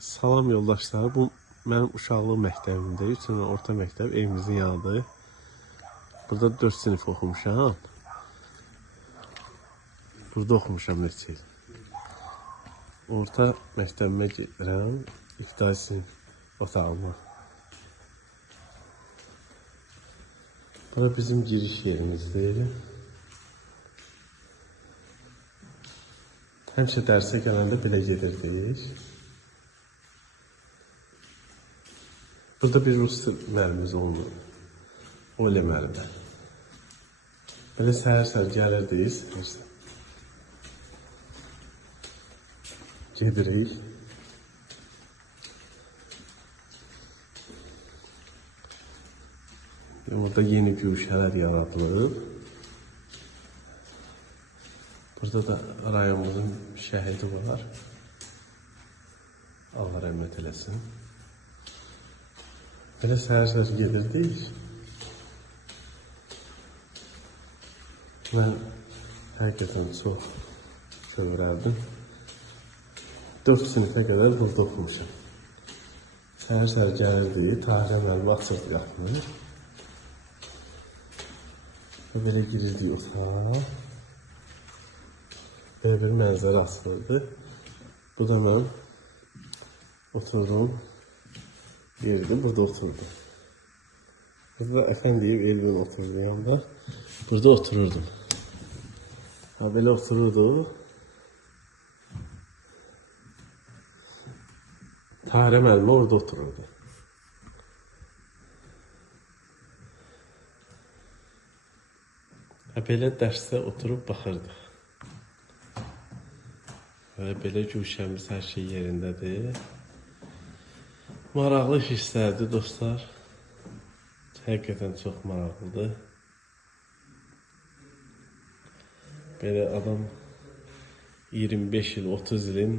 Salam yoldaşlar, bu mənim uşaqlıq məktəbimdə, 3 sənə orta məktəb evimizin yanıdır. Burada 4 sinif oxumuşam. Burada oxumuşam neçə il. Orta məktəbimə gedirəm, ibtidai sinif otağıma. Bura bizim giriş yerimizdir. Həmişə dərsə gələndə belə gedirdik. Burada bir rus müəllimimiz oldu. Oля müəllimə. Belə səhər-səhər gəlirdik. Gedirik. Burada yeni güşələr yaradılıb. Burada da rayonumuzun şəhidi var. Allah rəhmət eləsin. Belə səhər-səhər gedirdik. Mən həqiqətən çox sevirərdim. 4 sinifə qədər burada oxumuşam. Səhər-səhər gəlirdik, Tahirə müəllim açırdı qapını. Belə girirdik otağa. Belə bir mənzərə asılırdı. Bu da mən oturdum. Yerdə burada oturdum. Burada Əfəndiyev Elvin oturdu yanında. Burada otururdum. Belə otururdu. Tahirə müəllimə orada otururdu. Belə dərsdə oturub baxırdıq. Belə güşəmiz hər şey yerindədir. Maraqlı hisslərdir dostlar. Həqiqətən çox maraqlıdır. Belə adam 25 il, 30 ilin